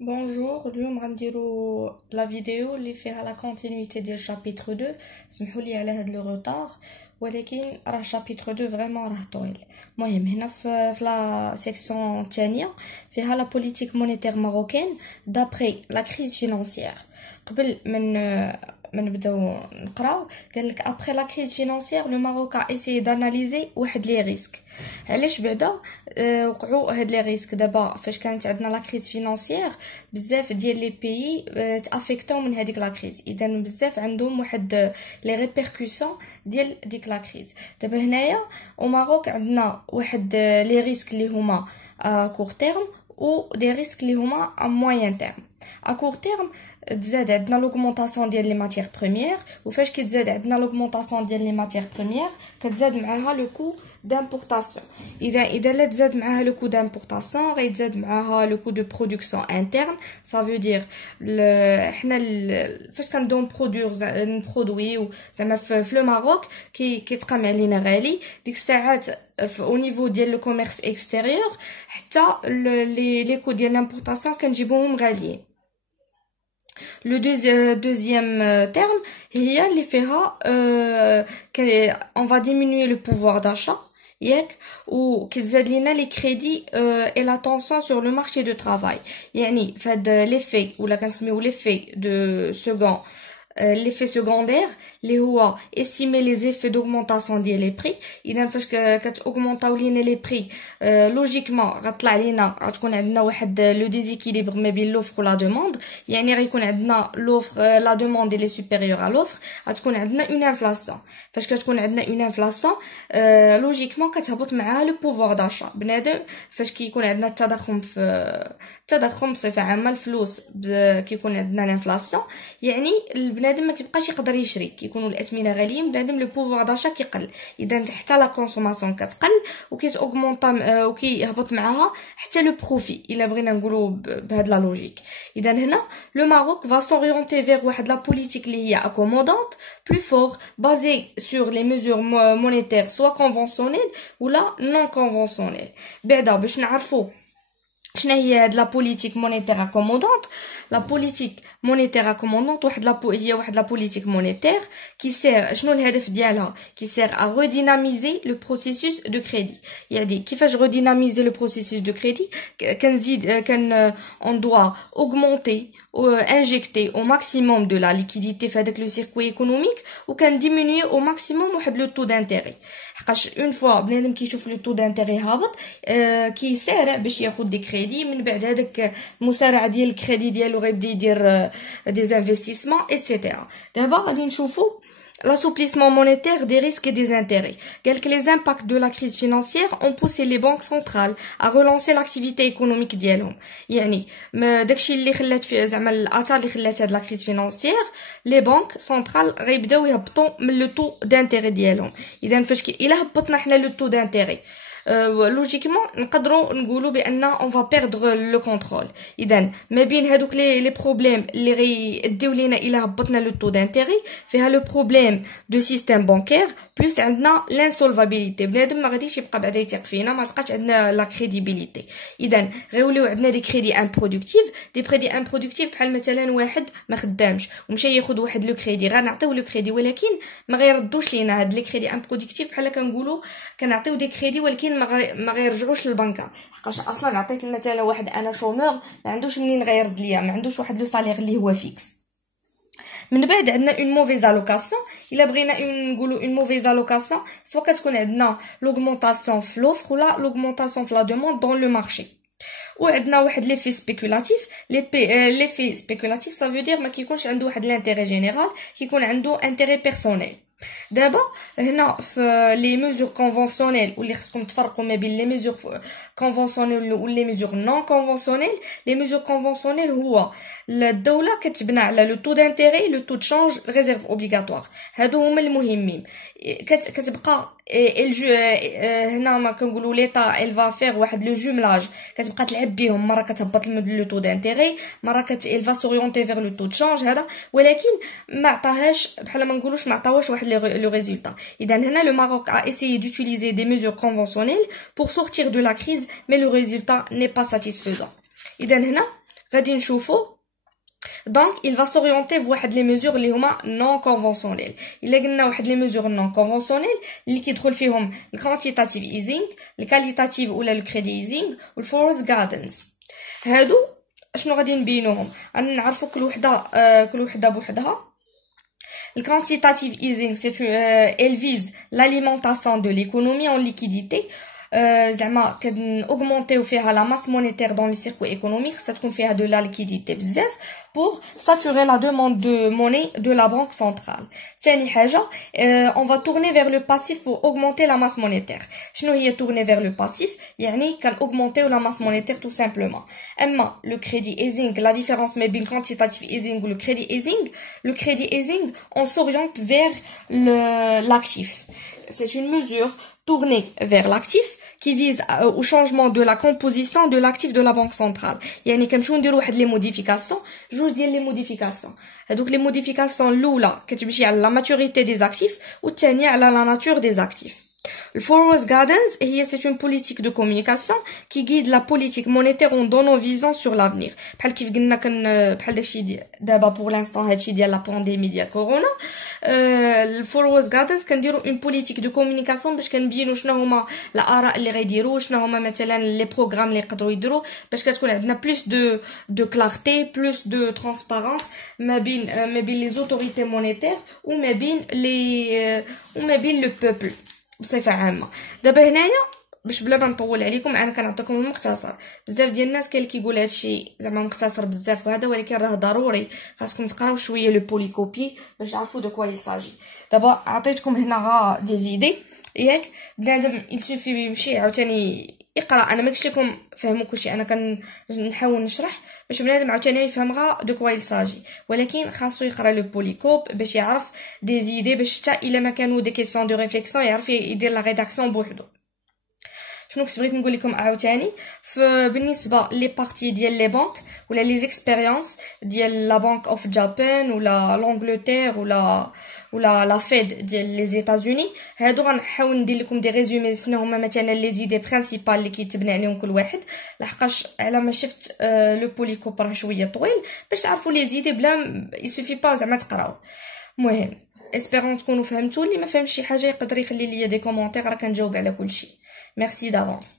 Bonjour, اليوم غنديرو لا فيديو اللي فيها لا كونتينيتي ديال شابيتر 2. سمحوا لي على هاد لو روتار، ولكن راه شابيتر 2 فريمون راه طويل. المهم هنا في لا سيكسيون الثانيه فيها لا بوليتيك مونيتير ماروكين دابري لا كريز فينانسيير. قبل من نبداو نقراو قال لك ابري لا كريز فينانسيير لو ماروك ا اسيي داناليزي واحد لي ريسك. علاش بعدا وقعوا هاد لي ريسك دابا فاش كانت عندنا لا كريز فينانسيير؟ بزاف ديال لي بيي تافيكتاو من هذيك لا كريز، اذا بزاف عندهم واحد لي ريبيركوسيون ديال ديك لا كريز. دابا هنايا او ماروك عندنا واحد لي ريسك اللي هما كور تيرم و دي ريسك اللي هما ا موين تيرم. ا كور تيرم تزاد عندنا لوغمونطاسيون ديال لي ماتيير بريمير، وفاش كيتزاد عندنا لوغمونطاسيون ديال لي ماتيير بريمير كتزاد معاها لو كو d'importation. اذا لا تزاد معاها لو كو d'importation غيتزاد معاها لو كو دو برودكسيون انترن. سا فو دير حنا فاش كنبداو نبرودويو زعما في لو ماروك كيتقام علينا غالي ديك الساعات au niveau ديال لو كوميرس اكستيريور، حتى لي كو ديال l'importation كنجيبوهم غاليين. Le deuxième terme, il y a les on va diminuer le pouvoir d'achat, ou qu'ils aident les crédits et la tension sur le marché du travail. يعني فهاد l'effet ou la كنسميو l'effet de second l'effet secondaire اللي هو estimer les effets d'augmentation ديال les prix. اذا فاش كتاوغمونطاو لينا لي بري لوجيكمون غطلع لينا غتكون عندنا واحد لو ديزيكيليبر ما بين لوفر ولا دوموند، يعني غيكون عندنا لوفر لا دوموند اللي سوبيريور على لوفر، غتكون عندنا اون انفلاسيون. فاش كتكون عندنا اون انفلاسيون لوجيكمون كتهبط معاها لو بوفوار داشا. بنادم فاش كيكون عندنا التضخم بصفه عامه الفلوس كيكون عندنا الانفلاسيون، يعني بنادم ما كيبقاش يقدر يشري، كيكونوا الاثمنه غاليين، بنادم لو بوفوار داشا كيقل. اذا حتى لا كونسوماسيون كتقل وكيتاوغمونطا وكيهبط معاها حتى لو بروفي الا بغينا نقولوا بهاد لا لوجيك. اذا هنا لو ماروك va s'orienter vers واحد لا بوليتيك اللي هي accommodante plus fort basée sur les mesures monétaires soit conventionnelles ou la non conventionnelles. بعدا باش نعرفوا شنو هي هاد لا بوليتيك مونيتير اكومودونط. لا بوليتيك مونيتير اكومودونط هي واحد لا بوليتيك مونيتير كي سير شنو الهدف ديالها؟ كي سير ا ريديناميزي لو بروسيسوس دو كريدي. يعني كيفاش ريديناميزي لو بروسيسوس دو كريدي؟ كنزيد اون دوا اوغمونتي injecter au maximum de la liquidité في هذاك لو سيركوي ايكونوميك، وكان ديمينيي au maximum واحد لو تو دانتيري. حقاش اون فوا بنادم كيشوف لو تو دانتيري هابط كيسارع باش ياخذ دي كريدي، من بعد هذاك المسارعه ديال الكريدي ديالو غيبدا يدير دي انفستيسمون ايتترا. دابا غادي نشوفوا l'assouplissement monétaire des risques et des intérêts. Que les impacts de la crise financière ont poussé les banques centrales à relancer l'activité économique ديالهم. يعني داكشي اللي خلات في زعما الاثار اللي خلات هاد لا كريز فينانسيير، لي بانك سنترال غيبداو يهبطوا من لو تو دانتيري ديالهم. اذا فاش الا هبطنا حنا لو تو دانتيري لوجيكمون نقدروا نقولوا بان اون فا بيردر لو كونترول. اذا ما بين هذوك لي بروبليم اللي غيديو لينا الى هبطنا لو تو دانتيري، فيها لو بروبليم دو سيستيم بانكير بلس عندنا لانسولفابيليتي. بنادم ما غاديش يبقى بعدا يثق فينا، ما تبقاش عندنا لا كريديبيليتي. اذا غيوليو عندنا دي كريدي ان برودكتيف. دي كريدي ان برودكتيف بحال مثلا واحد ما خدامش ومشى ياخذ واحد لو كريدي، غنعطيو لو كريدي ولكن ما غيردوش لينا هاد لي كريدي ان برودكتيف. بحال كنقولوا كنعطيو دي كريدي ولكن ما غيرجعوش للبنكه، حقاش اصلا عطيت مثلا واحد انا شومور ما عندوش منين غيرد ليا، ما عندوش واحد لو صالير اللي هو فيكس. من بعد عندنا اون موفيز الوكاسيون. الا بغينا نقولوا اون موفيز الوكاسيون سوا كتكون عندنا لوغمونطاسيون في لوفر ولا لوغمونطاسيون في لا دوموند دون لو مارشي. وعندنا واحد ليفي سبيكولاتيف. ليفي سبيكولاتيف سا فو دير ما كيكونش عنده واحد لانتيري جينيرال، كيكون عنده انتيري بيرسونيل. دابا هنا في لي ميزور كونفونسيونيل واللي خصكم تفرقوا ما بين لي ميزور كونفونسيونيل و لي ميزور نون كونفونسيونيل. لي ميزور كونفونسيونيل هو الدوله كتبنى على لو تو دانتيري، لو تو تشانج، ريزيرف اوبليغاتوار. هادو هما المهمين. كتبقى هنا ما كنقولوا ليطا الفا فير واحد لو جوملاج، كتبقى تلعب بهم، مره كتهبط لو تو دانتيري، مره الفا سوريونتي فير لو تو تشانج هذا، ولكن ما عطاهاش بحال ما نقولوش ما عطاوش واحد لو ريزولطا. اذا هنا لو ماروك a essayé d'utiliser des mesures conventionnelles pour sortir de la crise mais le résultat n'est pas satisfaisant. اذا هنا غادي نشوفو دونك il va s'orienter بواحد لي ميزور اللي هما نون كونفونسيونيل. الا قلنا واحد لي ميزور نون كونفونسيونيل اللي كيدخل فيهم الكوانتيتاتيف ايزينغ، الكاليتاتيف ولا الكريدي ايزينغ والفورس غادنس. هادو شنو غادي نبينوهم؟ غادي نعرفوا كل وحده بوحدها. Le quantitative easing, elle vise l'alimentation de l'économie en liquidité. زعما كنأوغمونطيو فيها la masse monétaire dans le circuit économique, ça تكون فيها de la liquidité بزاف pour saturer la demande de monnaie de la banque centrale. ثاني حاجة, on va tourner vers le passif pour augmenter la masse monétaire. شنو هي tourner vers le passif؟ يعني كنأوغمونطيو la masse monétaire tout simplement. أما le crédit easing, la différence ما بين quantitative easing ou le crédit easing, on s'oriente vers l'actif. C'est une mesure tournée vers l'actif qui vise au changement de la composition de l'actif de la banque centrale. يعني كنمشيو نديرو واحد لي موديفيكاسيون، جوج ديال لي موديفيكاسيون. هذوك لي موديفيكاسيون الاولى كتمشي على لا ماتوريتي دي زاكتيف والثانيه على لا ناتور دي زاكتيف. Le forward guidance, c'est une politique de communication qui guide la politique monétaire en donnant vision sur l'avenir. بحال كيف قلنا بحال داكشي دابا pour l'instant هادشي ديال لا بانديمي ديال كورونا. الفورورد غادنس كنديروا اون بوليتيك دو كومونيكاسيون باش كنبينوا شنو هما الاراء اللي غيديروا، شنو هما مثلا لي بروغرام اللي يقدروا يديروا باش كتكون عندنا بلوس دو كلارتي، بلوس دو ترانسبارانس ما بين لي زوتوريتي مونيتير وما بين لو بوبل بصفه عامه. دابا هنايا باش بلا ما نطول عليكم انا كنعطيكم المختصر. بزاف ديال الناس كاين اللي كيقول هادشي زعما مختصر بزاف وهذا، ولكن راه ضروري خاصكم تقراو شويه لو بوليكوبي باش تعرفوا دو كوا يساجي. دابا عطيتكم هنا غا دي زيدي ياك بنادم يلسوفي يمشي عاوتاني يقرا. انا ما قلتش لكم فهموا كلشي، انا كنحاول نشرح باش بنادم عاوتاني يفهم غا دو كوا يساجي، ولكن خاصو يقرا لو بوليكوب باش يعرف دي زيدي باش حتى الا ما كانوا دي كيسيون دو ريفليكسيون يعرف يدير لا ريداكسيون بوحدو. شنو كنت بغيت نقول لكم عاوتاني بالنسبه لي بارتي ديال لي بانك ولا لي زيكسبيريونس ديال لا بانك اوف جابان ولا لانجلتير ولا لا فيد ديال لي زيتازوني. هادو غنحاول ندير لكم دي ريزومي شنو هما مثلا لي زيدي برينسيبال اللي كيتبنى عليهم كل واحد، لحقاش على ما شفت لو بوليكوب راه شويه طويل باش تعرفوا لي زيدي بلا يسوفي با زعما تقراو. المهم اسبيرون تكونوا فهمتوا. اللي ما فهمش شي حاجه يقدر يخلي لي دي كومونتير، راه كنجاوب على كل شيء. Merci d'avance.